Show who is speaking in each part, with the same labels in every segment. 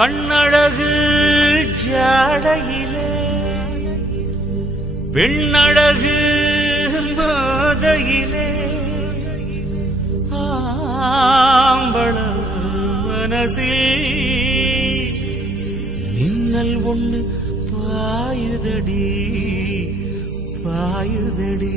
Speaker 1: கண்ணழகு ஜாடையிலே பெண்ணழகு மாதையிலே ஆம்பளம் மனசில் மின்னல் ஒன்று பாயுதடி பாயுதடி.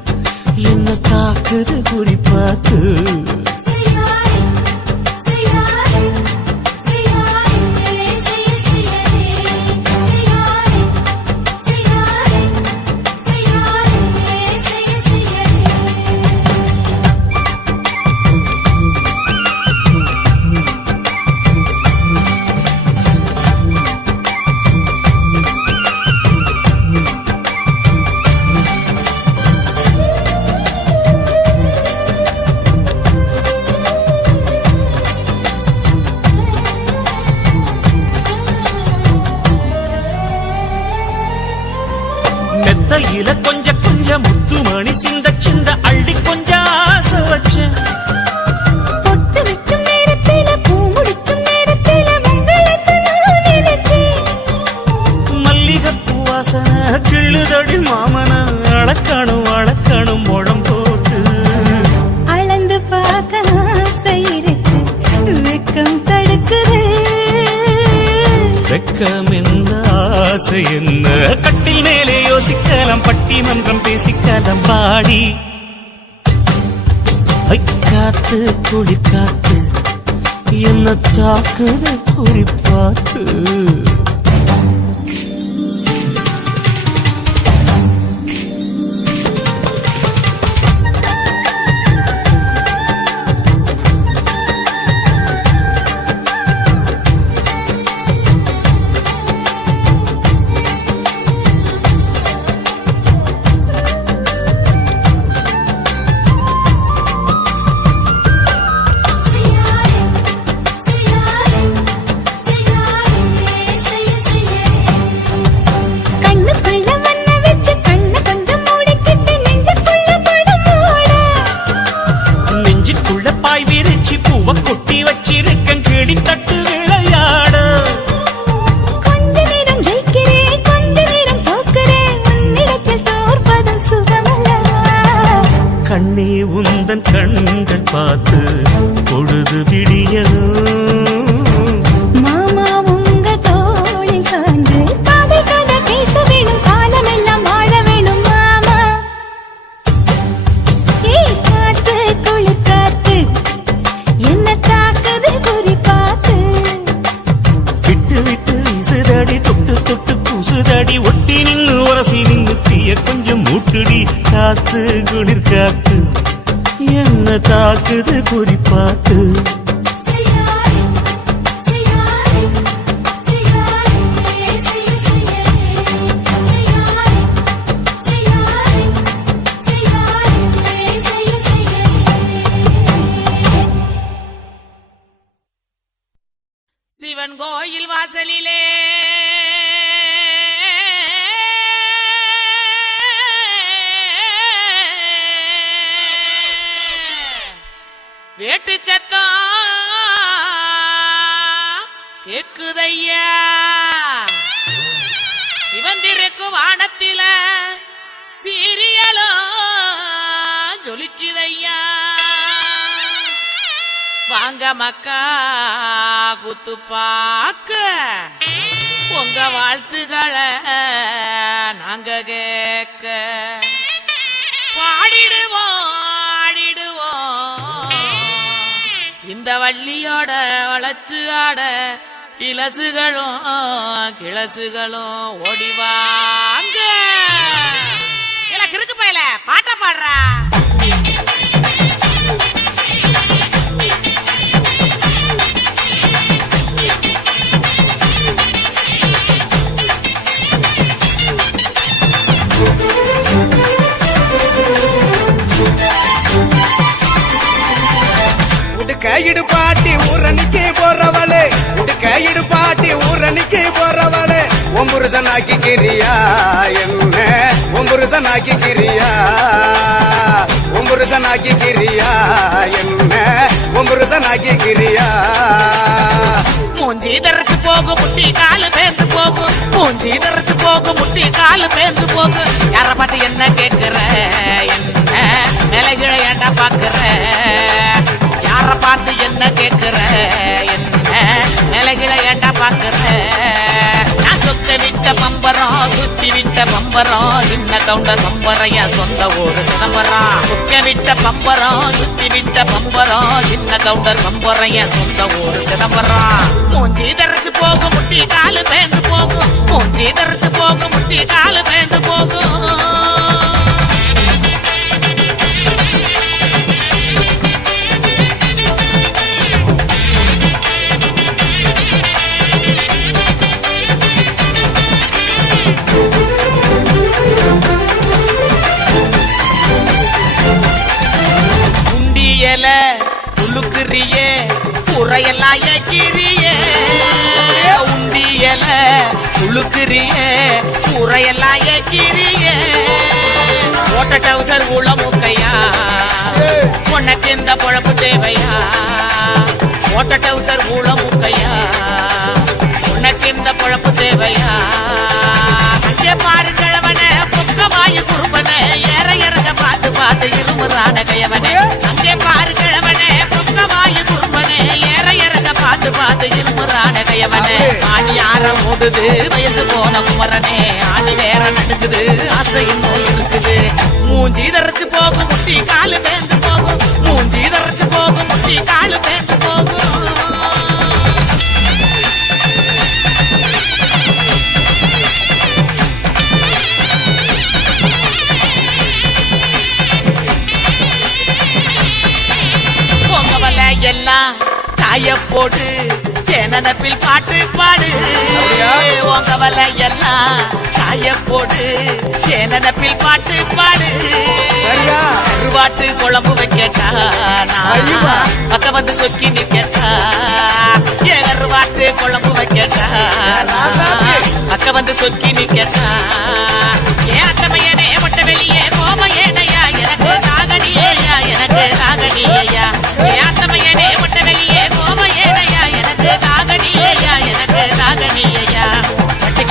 Speaker 1: என்ன தாக்குது
Speaker 2: குறி பார்த்து
Speaker 1: எதிர்காத்து என்ன தாக்குத குறிப்பாத்து
Speaker 3: வாங்க மக்கா குத்து பாக்க. உங்க வாழ்த்துக்களை நாங்க கேட்க பாடிடுவோம் ஆடிடுவோம். இந்த வள்ளியோட வளர்ச்சி ஆட இலசுகளும் கிளசுகளும் ஓடிவாங்க எனக்கு இருக்கு பயில பாட்ட பாடுறா.
Speaker 4: கையிடு பாட்டி ஊரணிக்கு போறவளே. கையிடு பாட்டி ஊரணிக்கு போறவளே. ஒம்புருசனாக்கி கிரியா என்ன? ஒம்புருசனாக்கி கிரியா ஒம்புருசனாக்கி கிரியா என்ன? ஒம்புருசனாக்கி கிரியா.
Speaker 3: மூஞ்சி தரைச்சு போகும் முட்டி காலு பேந்து போகும் மூஞ்சி தரைச்சு போகும் முட்டி காலு பேந்து போகும் யார பார்த்து என்ன கேக்குற என்ன? நிலைகளை ஏண்டா பாக்குற பார்த்து என்ன கேட்கிற என்ன? நிலைகளை ஏண்டா பாக்குற நான் சொத்த விட்ட பம்பரம் சுத்தி விட்ட பம்பரம் சின்ன கவுண்டர் பம்பரையா சொந்த ஊரு சிதம்பரம். சுக்க விட்ட பம்பரம் சுத்தி விட்ட பம்பரம் சின்ன கவுண்டர் பம்பரையா சொந்த ஊரு சிதம்பரம். மூஞ்சி தரைச்சு போகும் முட்டி காலு பேந்து போகும். மூஞ்சி தரைச்சு போகும் முட்டி காலு பேந்து போகும். உழுக்குறியே குறையெல்லாம் ஏக்கிறியே ஓட்ட டவுசர் உள்ள மூக்கையா உனக்கு இந்த பொழப்பு தேவையா? ஓட்ட டவுசர் உள்ள மூக்கையா உனக்கு இந்த பொழப்பு தேவையா? அங்கே பாரு கிழவனே பொக்கமாயு குறும்பனே ஏற இறங்க பார்த்து பார்த்து இருமுறான கையவனே கையவனே ஆணி ஆற ஓடுது வயசு போன குமரனே ஆணி வேற நடுக்குது ஆசை இன்னும் இருக்குது. மூஞ்சி தரைச்சு போகும் முட்டி காலு பேந்து போகும். மூஞ்சி தரைச்சு போகும் முட்டி காலு பேந்து போகும். எல்லாம் காய போடு தேனப்பில் பாட்டு பாடு. உங்கவல எல்லாம் காய போடு. தேனப்பில் பாட்டு பாடு? கருவாட்டு குழம்பு வைக்கட்டா. பக்கம் வந்து சொக்கி நிக்கட்டா ஏ கருவாட்டு குழம்பு வைக்கட்டா. பக்கம் வந்து சொக்கி நிக்கட்டா ஏன் அட்டமையனே மொட்ட வெளியே கோமையேனையா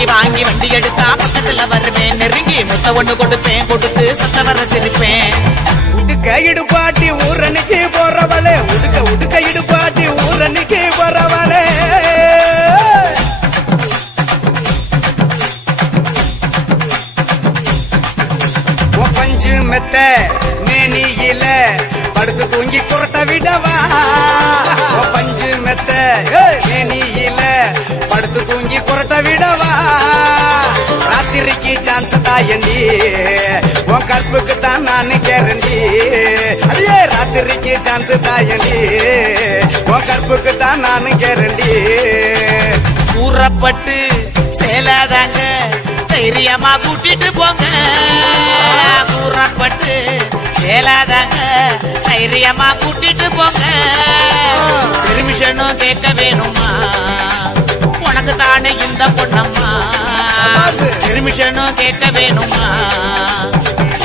Speaker 3: வாங்கி வாங்கி வண்டி எடுத்தா பக்கத்துல வருவேன். நெருங்கி முத்த ஒண்ணு கொடுப்பேன். கொடுத்து சத்த வர சிரிப்பேன்.
Speaker 4: உடுக்க இடுபாட்டி ஊரனுக்கு போறவளே. உடுக்க உடுக்க இடுபாட்டி ஊரனுக்கு போறவளே. பஞ்சு மெத்த மேனியில படுத்து தூங்கி குரட்ட விடவா? பஞ்சு மெத்த மேனியில ராத்திரிக்கு சான்ஸ் தாயண்டி. உன் கற்புக்கு தான் நான் கேரண்டி. அடியே ராத்திரிக்கு சான்ஸ் தாயண்டி. உன் கற்புக்கு தான் நான் கேரண்டி.
Speaker 3: கூறப்பட்டு சேலாதாங்க தைரியமா கூட்டிட்டு போங்க. கூறப்பட்டு சேலாதாங்க தைரியமா கூட்டிட்டு போங்க. பெர்மிஷனும் கேட்க வேணுமா? உனக்கு தானே இந்த பொண்ணம்மா? பெர்மிஷனும் கேட்க வேணுமா?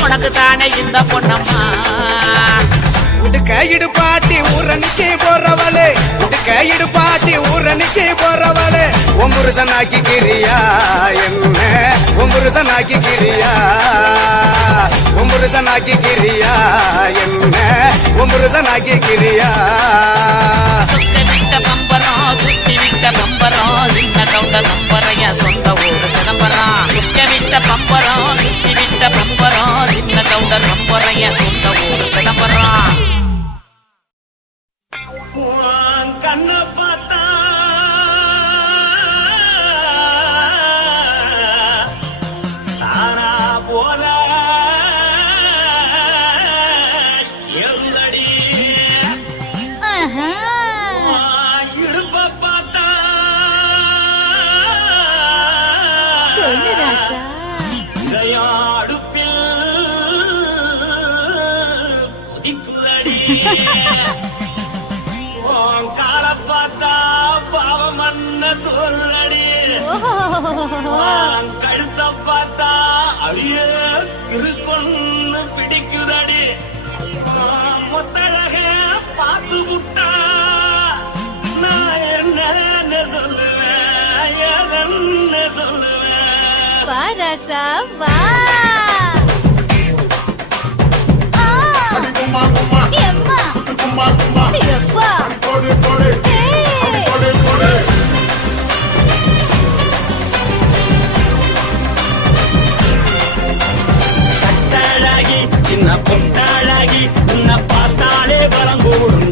Speaker 3: உனக்கு தானே இந்த பொண்ணம்மா?
Speaker 4: உடுக்க இடுபாட்டி ஊரணிக்கு போறவளே. உடுக்க இடுபாட்டி ஊரணிக்கு போறவளே. ஒம்புருசனாக்கி கிரியா என்ன? ஒம்புருசனாக்கி கிரியா ஒம்புருசனாக்கி கிரியா என்ன? ஒம்புருசனாக்கி கிரியா.
Speaker 3: விட்ட பம்பரம் சின்ன கவுண்ட நம்பரைய சொந்த ஊரு சிதம்பரம். சுத்த விட்ட பம்பரம் சுத்தி விட்ட பம்பரம் சின்ன கவுண்ட நம்பரைய சொந்த ஊரு சிதம்பரம்.
Speaker 5: கால பார்த்தா பாவம் மண்ண தோல்லடி கழுத்த பார்த்தா அடிய திருக்கொன்னு பிடிக்குதடி. மொத்தழக பார்த்து முட்டா நான் என்ன சொல்லுவேன் சொல்லுவேன். சின்ன பொட்டாளாகி உன்னை பார்த்தாலே பலம்
Speaker 2: கூடும்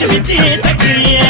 Speaker 2: chimichi
Speaker 6: takiriye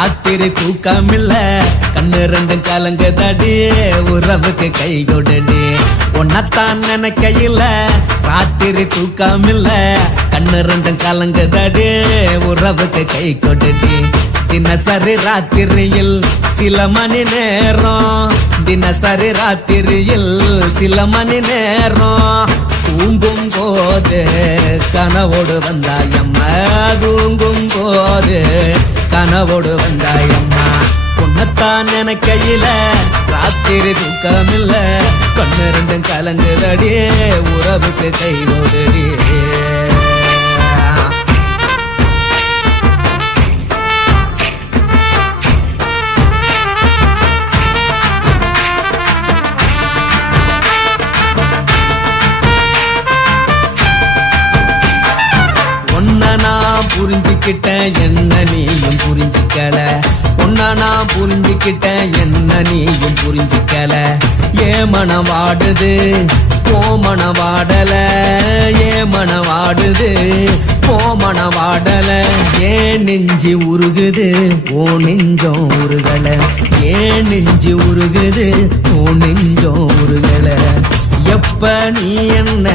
Speaker 6: ராத்திரி தூக்கமில்ல. கண்ணு ரெண்டு கலங்க தடி. உறவுக்கு கை கொடுடி. உன்னத்தான் நினைக்கையில ராத்திரி தூக்கமில்ல. கண்ணு ரெண்டு கலங்க தடி. உறவுக்கு கை கொடுடி. தினசரி ராத்திரியில் சில மணி நேரம். தினசரி ராத்திரியில் சில மணி நேரம். தூங்கும் போது கனவோடு வந்தாயம்மா தூங்கும் போது கனவோடு வந்தாய் அம்மா உன்னத்தான் நினைக்கையில ராத்திரி தூக்கமில்ல. கண்ணு ரெண்டும் கலங்குதடி உறவுக்கு கை புரிஞ்சுக்கிட்டேன் என்ன நீயும் புரிஞ்சுக்கல? உன்ன நான் புரிஞ்சுக்கிட்டேன் என்ன நீயும் புரிஞ்சுக்கல? ஏ மனம் வாடுது? ஓ மனம் வாடல. ஏ மனம் வாடுது? ஓ மனம் வாடல. ஏன் நெஞ்சு உருகுது? ஓ நெஞ்சம் உருகல. ஏன் நெஞ்சு உருகுது? ஓ நெஞ்சம் உருகல. எப்ப நீ என்ன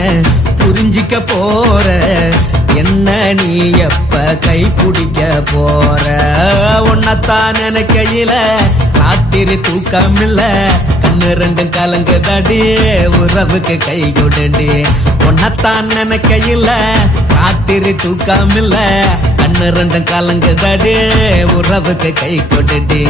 Speaker 6: புரிஞ்சிக்க போற. என்ன நீ எப்ப கை பிடிக்க போற? உன்னத்தான் நினைக்கையில ராத்திரி தூக்கம் இல்ல கண்ணு ரெண்டும் கலங்கு தடி உறவுக்கு கை கொடுடி உன்னத்தான் நினைக்கையில ராத்திரி தூக்கம் இல்ல கண்ணு ரெண்டும் கலங்கு தடி உறவுக்கு கை கொடுடி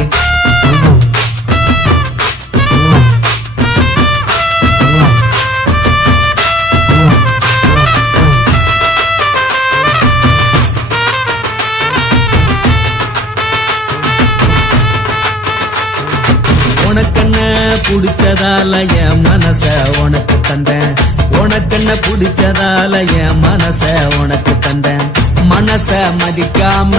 Speaker 6: பிடிச்சதால என் மனச உனக்கு தந்தேன். உனக்கு என்ன பிடிச்சதால என் மனச உனக்கு தந்தேன். மனச மதிக்காம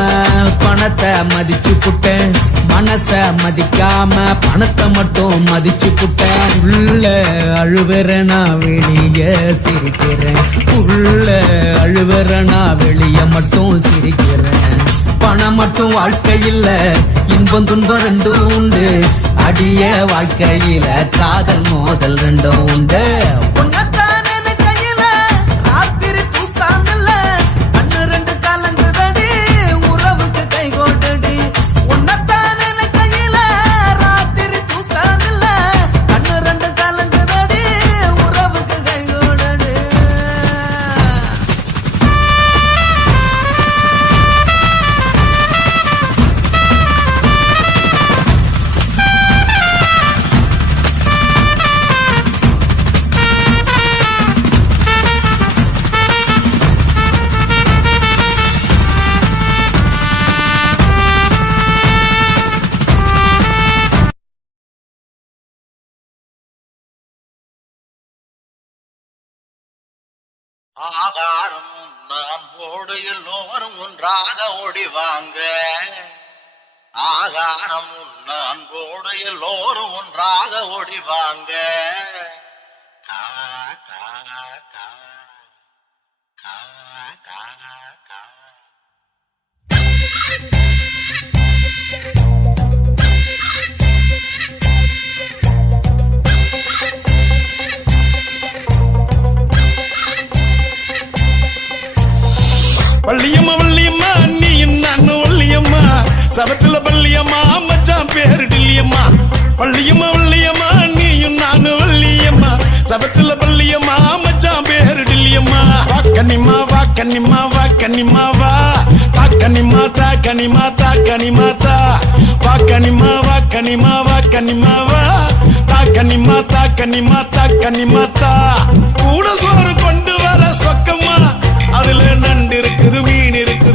Speaker 6: பணத்தை மதிச்சு புட்டேன். மனச மதிக்காம பணத்தை மட்டும் மதிச்சு புட்டேன். உள்ள அழுவரனா வெளிய சிரிக்கிறேன். உள்ள அழுவரனா வெளிய மட்டும் சிரிக்கிறேன். பணம் மட்டும் வாழ்க்கையில் இன்பம் துன்பம் ரெண்டும் உண்டு. அடிய வாழ்க்கையில காதல் மோதல் ரெண்டும் உண்டு.
Speaker 7: ஆகாரம் உண்ண அன்போடு எல்லோரும் ஒன்றாக ஓடிவாங்க கா கா கா.
Speaker 8: வாக்கனிமா வாக்கனிமா வா வாக்கனிமா தாக்கனிமா தாக்கனிமா தா வாக்கனிமா வாக்கனிமா வாக்கனிமா வா தாக்கனிமா தாக்கனிமா தாக்கனிமா தா